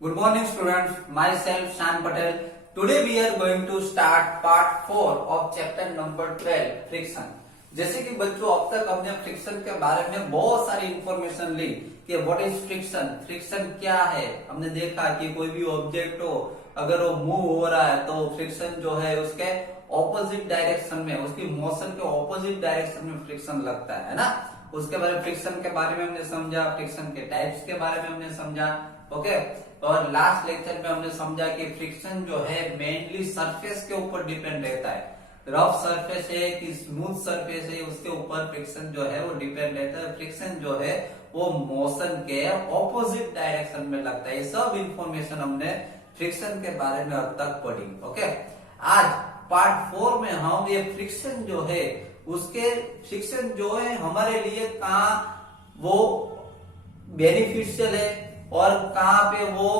Good morning students, myself Shan Patel. Today we are going to start part 4 of chapter number 12 friction. जैसे कि बच्चों अब तक हमने फ्रिक्शन के बारे में बहुत सारी इंफॉर्मेशन ली कि व्हाट इज फ्रिक्शन, फ्रिक्शन क्या है। हमने देखा कि कोई भी ऑब्जेक्ट हो अगर वो मूव हो रहा है तो फ्रिक्शन जो है उसके ऑपोजिट डायरेक्शन में, उसकी मोशन के ऑपोजिट डायरेक्शन में फ्रिक्शन लगता है ना। उसके बारे में फ्रिक्शन के बारे में हमने समझा, फ्रिक्शन के टाइप्स के बारे में हमने समझा। ओके, और लास्ट लेक्चर में हमने समझा कि फ्रिक्शन जो है मेनली सरफेस के ऊपर डिपेंड रहता है। रफ सरफेस है कि स्मूथ सरफेस है, उसके ऊपर फ्रिक्शन जो है वो डिपेंड रहता है। फ्रिक्शन जो है वो मोशन के ऑपोजिट डायरेक्शन में लगता है। ये सब इंफॉर्मेशन हमने फ्रिक्शन के बारे में अब तक पढ़ी। ओके, आज पार्ट 4 में हम ये फ्रिक्शन जो है उसके फ्रिक्शन जो है हमारे लिए कहाँ वो बेनिफिशियल है और कहाँ पे वो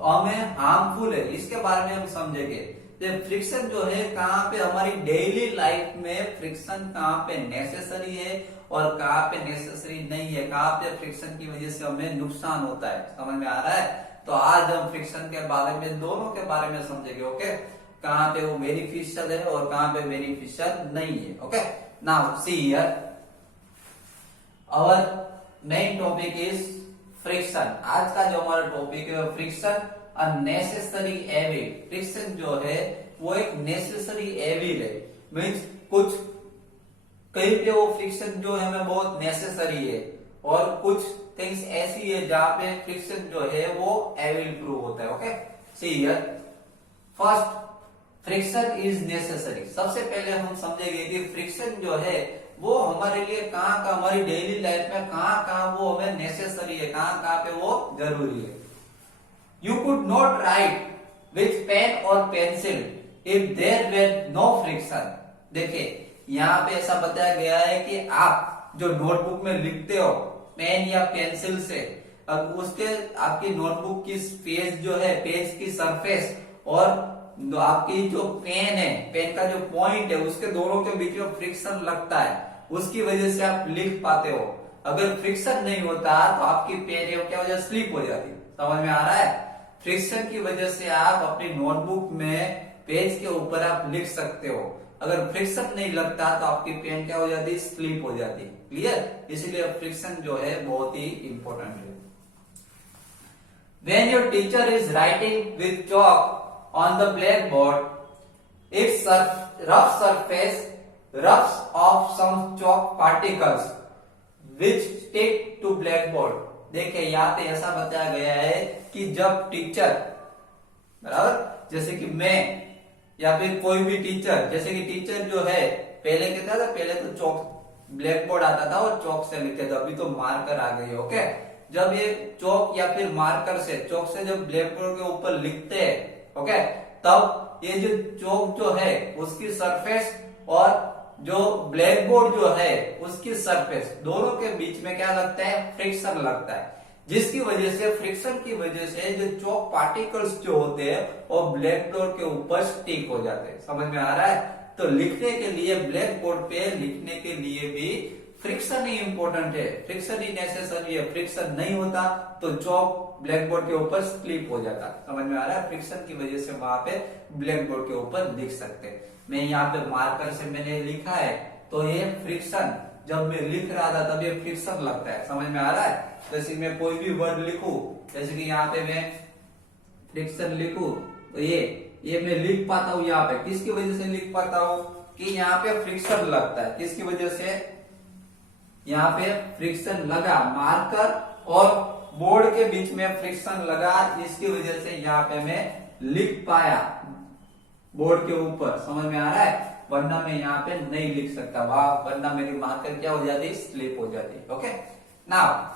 हमें हार्मफुल है, इसके बारे में हम समझेंगे। फ्रिक्शन जो है कहाँ पे हमारी डेली लाइफ में फ्रिक्शन कहाँ पे नेसेसरी है और कहाँ पे नेसेसरी नहीं है, कहाँ पे फ्रिक्शन की वजह से हमें नुकसान होता है। समझ में आ रहा है? तो आज हम फ्रिक्शन के बारे में दोनों के बारे में समझेंगे। ओके, कहाँ पे वो बेनिफिशियल है और कहाँ पे बेनिफिशियल नहीं है। Okay, now see here our main topic is friction. आज का जो हमारा टॉपिक है फ्रिक्शन नेसेसरी एविल। फ्रिक्शन जो है वो एक नेसेसरी एविल है, मीन्स कुछ कहीं पे वो फ्रिक्शन जो है हमें बहुत नेसेसरी है और कुछ थिंग्स ऐसी है जहां पे फ्रिक्शन जो है वो एविल प्रूव होता है। Okay, see here first friction is necessary. सबसे पहले हम समझेंगे कि फ्रिक्शन जो है वो हमारे लिए कहाँ का, हमारी डेली लाइफ में कहाँ कहाँ वो हमें नेसेसरी है, कहाँ कहाँ पे वो जरूरी है। You could not write with pen और pencil if there were no friction. देखिए यहाँ पे ऐसा बताया गया है कि आप जो नोटबुक में लिखते हो पेन या पेंसिल से, अब उसके आपकी नोटबुक की पेज जो है, पेज की सरफेस और आपकी जो पेन है, पेन का जो पॉइंट है, उसके दोनों के बीच में फ्रिक्शन लगता है, उसकी वजह से आप लिख पाते हो। अगर फ्रिक्शन नहीं होता तो आपकी पेन है क्या हो जाए, स्लिप हो जाती। समझ में आ रहा है? फ्रिक्शन की वजह से आप अपनी नोटबुक में पेज के ऊपर आप लिख सकते हो। अगर फ्रिक्शन नहीं लगता तो आपकी पेन क्या हो जाती, स्लिप हो जाती। क्लियर? इसीलिए फ्रिक्शन जो है बहुत ही इंपॉर्टेंट है। When your teacher is writing with chalk on the blackboard, its rough surface rubs off some chalk particles which stick to blackboard. देखिए यहाँ पे ऐसा बताया गया है कि जब टीचर, बराबर, जैसे कि मैं या फिर कोई भी टीचर, जैसे कि टीचर जो है पहले क्या था, पहले तो चौक ब्लैक बोर्ड आता था और चौक से लिखते थे, अभी तो मार्कर आ गई है। ओके, जब ये चौक या फिर मार्कर से, चौक से जब ब्लैक बोर्ड के ऊपर लिखते हैं, ओके, तब ये जो चौक जो है उसकी सरफेस और जो ब्लैक बोर्ड जो है उसकी सरफेस, दोनों के बीच में क्या लगता है, फ्रिक्शन लगता है, जिसकी वजह से, फ्रिक्शन की वजह से जो चौक पार्टिकल्स जो होते हैं वो ब्लैक बोर्ड के ऊपर स्टिक हो जाते हैं। समझ में आ रहा है? तो लिखने के लिए, ब्लैक बोर्ड पे लिखने के लिए भी फ्रिक्शन ही इंपॉर्टेंट है, फ्रिक्शन ही नेसेसरी है। फ्रिक्शन नहीं होता तो चौक ब्लैक बोर्ड के ऊपर स्लिप हो जाता। समझ में आ रहा है? फ्रिक्शन की वजह से वहां पे ब्लैक बोर्ड के ऊपर लिख सकते हैं। मैं यहाँ पे मार्कर से मैंने लिखा है तो ये फ्रिक्शन, जब मैं लिख रहा था तब ये फ्रिक्शन लगता है। समझ में आ रहा है? जैसे मैं कोई भी वर्ड लिखूं, जैसे कि यहाँ पे मैं फ्रिक्शन लिखूं तो ये मैं लिख पाता हूँ। यहाँ पे किसकी वजह से लिख पाता हूँ कि यहाँ पे फ्रिक्शन लगता है। किसकी वजह से? यहाँ पे फ्रिक्शन लगा, मार्कर और बोर्ड के बीच में फ्रिक्शन लगा, इसकी वजह से यहाँ पे मैं लिख पाया बोर्ड के ऊपर। समझ में आ रहा है? वरना मैं यहाँ पे नहीं लिख सकता, वरना मेरी मार्कर क्या हो जाती, स्लिप हो जाती। Okay, now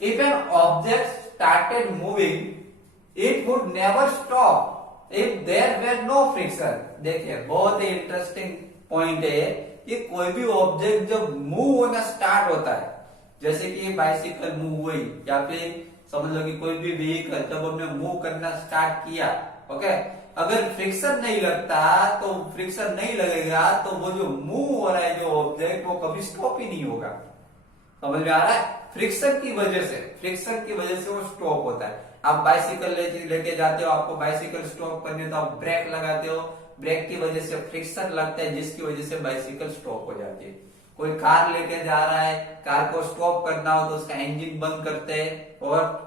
if an object started moving it would never stop if there were no friction. देखिए बहुत ही इंटरेस्टिंग पॉइंट है कि कोई भी ऑब्जेक्ट जब मूव होना स्टार्ट होता है, जैसे कि बाइसिकल मूव हुई या फिर समझ लो कि कोई भी व्हीकल जब हमने मूव करना स्टार्ट किया, ओके, अगर फ्रिक्शन नहीं लगता तो फ्रिक्शन नहीं लगेगा तो वो जो मूव हो रहा है जो ऑब्जेक्ट वो कभी स्टॉप ही नहीं होगा। समझ में आ रहा है? फ्रिक्शन की वजह से वो स्टॉप होता है। आप बाइसिकल लेके जाते हो, आपको बाइसिकल स्टॉप करनी है तो आप ब्रेक लगाते हो, ब्रेक की वजह से फ्रिक्शन लगता है जिसकी वजह से बाइसिकल स्टॉप हो जाती है। कोई कार लेके जा रहा है, कार को स्टॉप करना हो तो उसका इंजन बंद करते हैं और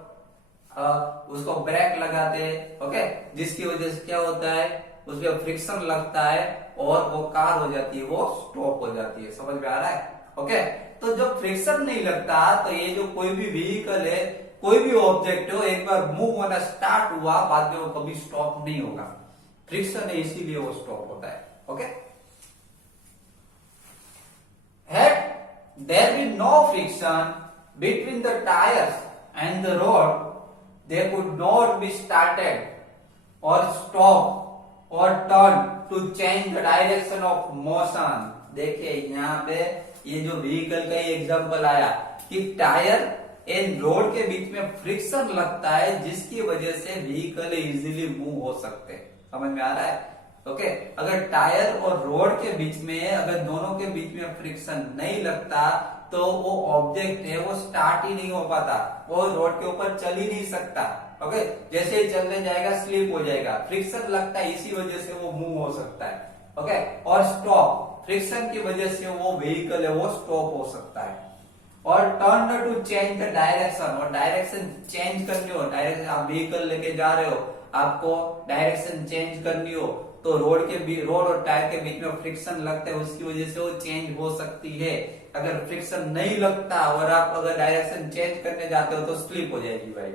उसको ब्रेक लगाते हैं, ओके, जिसकी वजह से क्या होता है, उसमें फ्रिक्शन लगता है और वो कार हो जाती है, वो स्टॉप हो जाती है। समझ में आ रहा है? ओके, तो जब फ्रिक्शन नहीं लगता तो ये जो कोई भी व्हीकल है, कोई भी ऑब्जेक्ट हो, एक बार मूव होना स्टार्ट हुआ बाद में वो कभी स्टॉप नहीं होगा। फ्रिक्शन है इसीलिए वो स्टॉप होता है। Okay, had there been no friction between the tires and the road, they could not be started or stopped or turned to change the direction of motion। देखिए यहाँ पे ये जो व्हीकल का एग्जांपल आया कि टायर एंड रोड के बीच में फ्रिक्शन लगता है जिसकी वजह से व्हीकल इजीली मूव हो सकते हैं। समझ में आ रहा है? ओके, अगर टायर और रोड के बीच में, अगर दोनों के बीच में फ्रिक्शन नहीं लगता तो वो ऑब्जेक्ट है वो स्टार्ट ही नहीं हो पाता, वो रोड के ऊपर चल ही नहीं सकता। ओके, जैसे ही चलने जाएगा स्लिप हो जाएगा। फ्रिक्शन लगता है इसी वजह से वो मूव हो सकता है। ओके, और स्टॉप, फ्रिक्शन की वजह से वो व्हीकल है वो स्टॉप हो सकता है। और turn to change the direction, और डायरेक्शन चेंज करनी हो, डायरेक्शन आप व्हीकल लेके जा रहे हो, आपको डायरेक्शन चेंज करनी हो तो रोड और टायर के बीच में फ्रिक्शन लगता है, उसकी वजह से वो चेंज हो सकती है। अगर फ्रिक्शन नहीं लगता और आप अगर डायरेक्शन चेंज करने जाते हो तो स्लिप हो जाएगी भाई।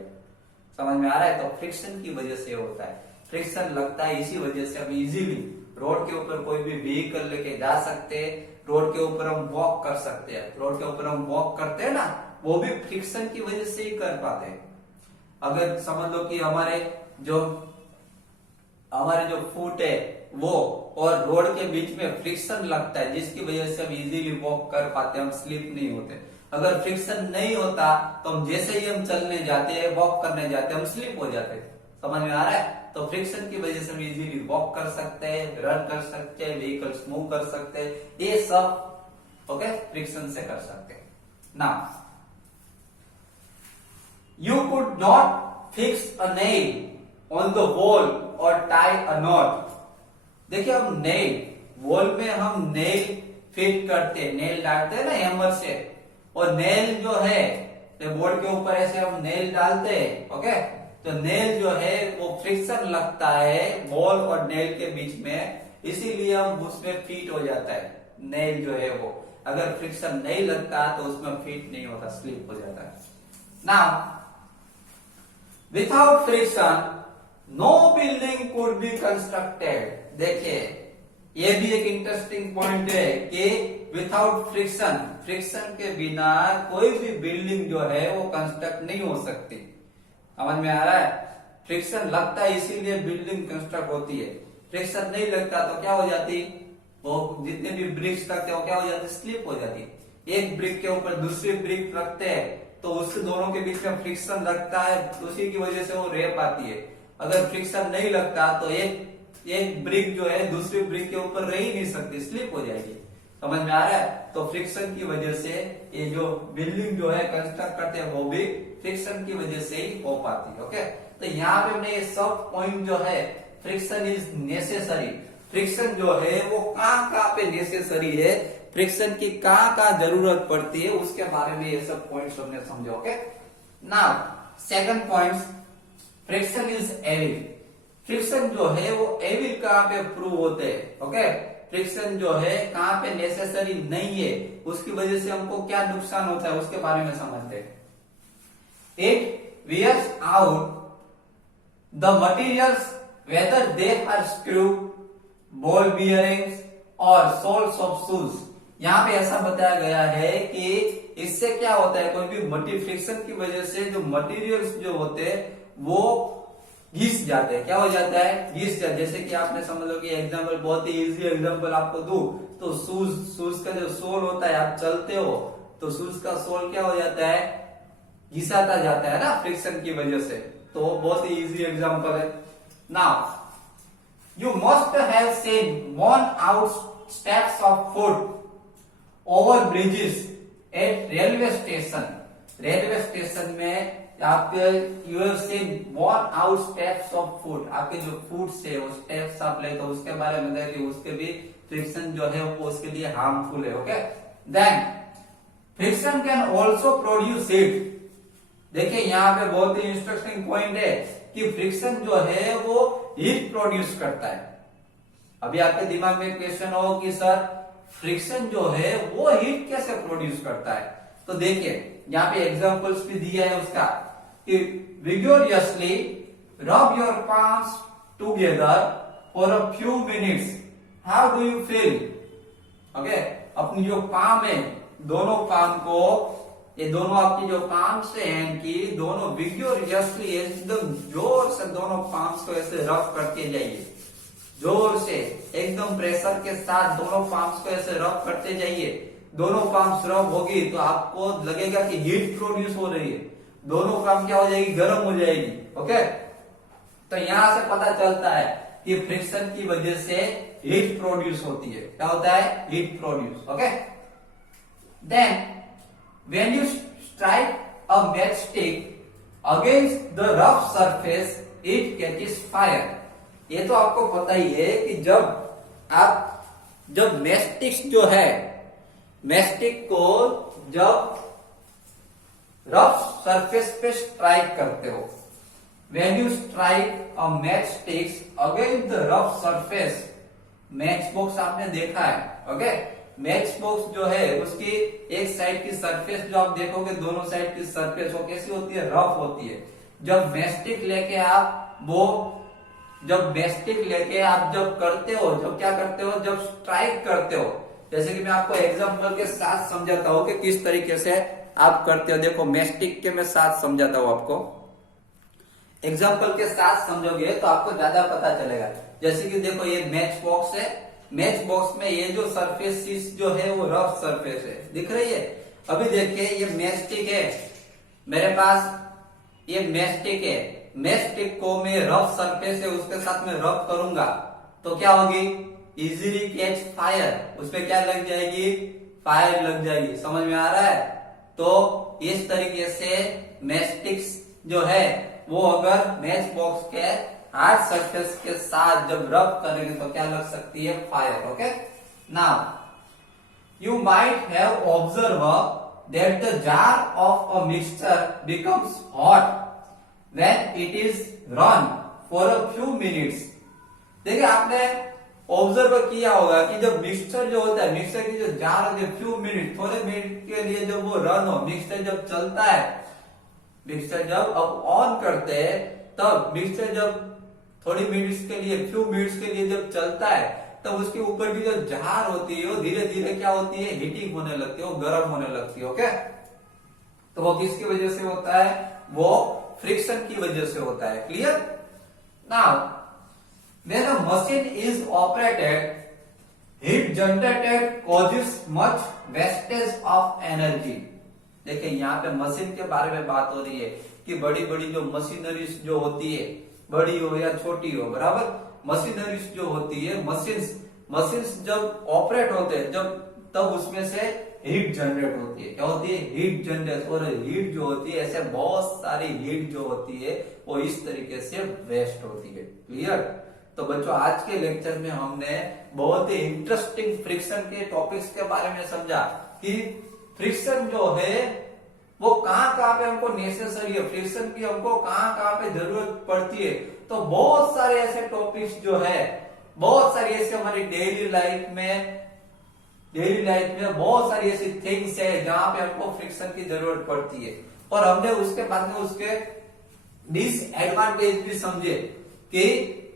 समझ में आ रहा है? तो फ्रिक्शन की वजह से होता है, फ्रिक्शन लगता है इसी वजह से हम इजीली रोड के ऊपर कोई भी व्हीकल लेके जा सकते हैं, रोड के ऊपर हम वॉक कर सकते हैं। रोड के ऊपर हम वॉक करते हैं ना, वो भी फ्रिक्शन की वजह से ही कर पाते हैं। अगर समझ लो कि हमारे जो फुट है वो और रोड के बीच में फ्रिक्शन लगता है जिसकी वजह से हम इजीली वॉक कर पाते हैं, हम स्लिप नहीं होते। अगर फ्रिक्शन नहीं होता तो हम जैसे ही हम चलने जाते हैं, वॉक करने जाते हैं, हम स्लिप हो जाते हैं। समझ में आ रहा है? तो फ्रिक्शन की वजह से हम इजीली वॉक कर सकते हैं, रन कर सकते हैं, व्हीकल्स मूव कर सकते हैं, ये सब ओके फ्रिक्शन से कर सकते हैं। Now you could not fix a nail on the wall और टाई अ नॉट। देखिए हम नेल, वॉल में हम नेल फिट करते हैं, नेल डालते हैं ना हैमर से, और नेल जो है बोर्ड के ऊपर ऐसे हम नेल डालते हैं। ओके, तो नेल जो है वो फ्रिक्शन लगता है बॉल और नेल के बीच में, इसीलिए हम उसमें फिट हो जाता है। नेल जो है वो अगर फ्रिक्शन नहीं लगता तो उसमें फिट नहीं होता, स्लिप हो जाता है। Now without friction no building could be constructed. देखिए ये भी एक इंटरेस्टिंग पॉइंट है कि विदाउट फ्रिक्शन, फ्रिक्शन के बिना कोई भी बिल्डिंग जो है वो कंस्ट्रक्ट नहीं हो सकती। समझ में आ रहा है? फ्रिक्शन लगता है इसीलिए बिल्डिंग कंस्ट्रक्ट होती है। फ्रिक्शन नहीं लगता तो क्या हो जाती, वो जितने भी ब्रिक्स रखते हैं क्या हो जाती, स्लिप हो जाती। एक ब्रिक के ऊपर दूसरी ब्रिक रखते हैं तो उससे दोनों के बीच में फ्रिक्शन लगता है, उसी की वजह से वो रेप आती है। अगर फ्रिक्शन नहीं लगता तो एक ब्रिक जो है दूसरी ब्रिक के ऊपर रह ही नहीं सकती, स्लिप हो जाएगी। समझ में आ रहा है? तो फ्रिक्शन की वजह से ये जो बिल्डिंग जो है कंस्ट्रक्ट करते हैं वो भी फ्रिक्शन की वजह से ही हो पाती है। ओके, तो यहाँ पे हमने ये सब पॉइंट जो है फ्रिक्शन इज नेसेसरी, फ्रिक्शन जो है वो कहाँ पे नेसेसरी है, फ्रिक्शन की कहाँ जरूरत पड़ती है, उसके बारे में ये सब पॉइंट्स हमने समझे। Okay, now second point, friction is evil. Friction जो है वो एविल कहाँ पे प्रूव होते हैं? ओके, फ्रिक्शन जो है कहाँ पे नेसेसरी नहीं है, उसकी वजह से हमको क्या नुकसान होता है उसके बारे में समझते हैं। It wears out the materials whether they are screw, ball bearings or soles of shoes। यहाँ पे ऐसा बताया गया है कि इससे क्या होता है, कोई भी फ्रिक्शन की वजह से जो मटेरियल्स जो होते हैं वो घिस जाते हैं। क्या हो जाता है? घिस जाते। जैसे कि आपने समझ लो कि एग्जांपल, बहुत ही इजी एग्जांपल आपको दूं तो शूज का जो सोल होता है, आप चलते हो तो शूज का सोल क्या हो जाता है, घिसाता जाता है ना फ्रिक्शन की वजह से। तो बहुत ही इजी एग्जांपल है। Now you must have seen worn out steps of foot over bridges eight railway station, railway station में आपके you have seen worn out steps of food, आपके जो फूड से वो स्टेप्स आप ले तो उसके बारे में देखिए, उसके भी फ्रिक्शन जो है वो उसके लिए हार्मफुल है। Okay, then friction can also produce heat. देखिए यहाँ पे बहुत ही इंटरेस्टिंग पॉइंट है कि फ्रिक्शन जो है वो हीट प्रोड्यूस करता है। अभी आपके दिमाग में क्वेश्चन हो कि सर फ्रिक्शन जो है वो हीट कैसे प्रोड्यूस करता है, तो देखिए यहाँ पे एग्जांपल्स भी दिया है उसका कि vigorously rub your palms together for a few minutes, how do you feel? Okay, अपनी जो पाम है, दोनों पाम को, ये दोनों आपकी जो पाम से हैंड की दोनों vigorously एकदम जोर से दोनों पाम्स को ऐसे रब करके जाइए, जोर से एकदम प्रेशर के साथ दोनों पाम्स को ऐसे रब करते जाइए। दोनों पाम्स रब होगी तो आपको लगेगा कि हीट प्रोड्यूस हो रही है, दोनों पाम क्या हो जाएगी, गर्म हो जाएगी। ओके, तो यहां से पता चलता है कि फ्रिक्शन की वजह से हीट प्रोड्यूस होती है। क्या होता है, heat produce. Okay, then when you strike a matchstick against the rough surface it catches fire. ये तो आपको पता ही है कि जब मैचस्टिक जो है, मैचस्टिक को जब रफ सरफेस पे स्ट्राइक करते हो, when you strike a matchstick against the rough surface, match box आपने देखा है। ओके, मैच बॉक्स जो है उसकी एक साइड की सरफेस जो आप देखोगे, दोनों साइड की सरफेस वो कैसी होती है, रफ होती है। जब मैचस्टिक लेके आप जब करते हो, जब क्या करते हो, जब स्ट्राइक करते हो, जैसे कि मैं आपको एग्जांपल के साथ समझाता हूं कि किस तरीके से आप करते हो। देखो मैचस्टिक के मैं साथ समझाता हूं आपको, एग्जांपल के साथ समझोगे तो आपको ज्यादा पता चलेगा। जैसे कि देखो ये मैच बॉक्स है, मैच बॉक्स में ये जो सरफेस जो है वो रफ सरफेस है, दिख रही है। अभी देखिए ये मैचस्टिक है मेरे पास, ये मैचस्टिक है, मैचस्टिक को मैं रफ सरफेस है उसके साथ में रब करूंगा तो क्या होगी, इजीली कैच फायर, उसपे क्या लग जाएगी, फायर लग जाएगी। समझ में आ रहा है? तो इस तरीके से मैचस्टिक्स जो है वो अगर मैच बॉक्स के हार्ड सरफेस के साथ जब रब करेंगे तो क्या लग सकती है, fire. Okay, now you might have observe that the jar of a mixture becomes hot when it is run for a few minutes. देखिए आपने ऑब्जर्व किया होगा कि जब मिक्सचर जो होता है, मिक्सचर की जो जार होती है, फ्यू मिनट, थोड़े मिनट के लिए जब वो रन हो, मिक्सचर जब चलता है, मिक्सचर जब अब ऑन करते हैं तब मिक्सचर जब थोड़ी मिनट्स के लिए, फ्यू मिनट्स के लिए जब चलता है तब उसके ऊपर की जो जार होती है वो धीरे धीरे क्या होती है, हीटिंग होने लगती है, वो गर्म होने लगती है। ओके, तो वो किसकी वजह से होता है, वो फ्रिक्शन की वजह से होता है। Clear? Now when a machine is operated, heat generated causes much wastage of energy। देखिए यहाँ पे मशीन के बारे में बात हो रही है कि बड़ी बड़ी जो मशीनरीज जो होती है, बड़ी हो या छोटी हो, बराबर, मशीनरीज जो होती है, मशीन्स जब ऑपरेट होते हैं जब, तब उसमें से हीट जनरेट होती है। क्या होती है, हीट जनरेट। और हीट जो होती है, ऐसे बहुत सारी हीट जो होती है वो इस तरीके से वेस्ट होती है। क्लियर? तो बच्चों आज के लेक्चर में हमने बहुत ही इंटरेस्टिंग फ्रिक्शन के टॉपिक्स के बारे में समझा कि फ्रिक्शन जो है वो कहाँ पे हमको नेसेसरी है, फ्रिक्शन की हमको कहाँ पे जरूरत पड़ती है। तो बहुत सारे ऐसे टॉपिक्स जो है, बहुत सारी ऐसे हमारी डेली लाइफ में बहुत सारी ऐसी थिंग्स है जहां पे हमको फ्रिक्शन की जरूरत पड़ती है। और हमने उसके बाद में उसके डिसएडवांटेज भी समझे कि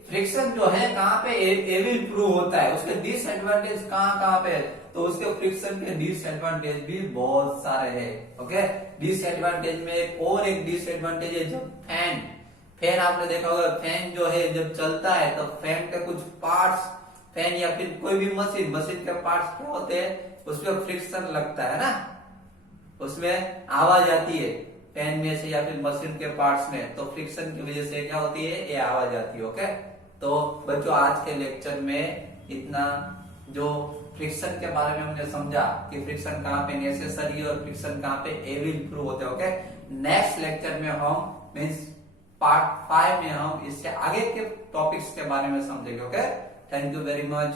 फ्रिक्शन जो है कहाँ पे एविल प्रूव होता है, उसके डिसएडवांटेज कहाँ पे है। तो उसके फ्रिक्शन के डिसएडवांटेज भी बहुत सारे हैं। ओके, डिसएडवांटेज में एक डिसएडवांटेज है जब फैन आपने देखा होगा, फैन जो है जब चलता है तो फैन के कुछ पार्ट्स, फैन या फिर कोई भी मशीन के पार्ट्स क्या होते हैं, उसमें फ्रिक्शन लगता है ना, उसमें आवाज आती है फैन में से या फिर मशीन के पार्ट्स में, तो फ्रिक्शन की वजह से क्या होती है, ये आवाज आती है। ओके, तो बच्चों आज के लेक्चर में इतना जो फ्रिक्शन के बारे में हमने समझा कि फ्रिक्शन कहाँ पे नेसेसरी और फ्रिक्शन कहाँ पे एविल प्रूव होते हैं। ओके, नेक्स्ट लेक्चर में हम मीन्स पार्ट 5 में हम इससे आगे के टॉपिक्स के बारे में समझेंगे। Okay, thank you very much.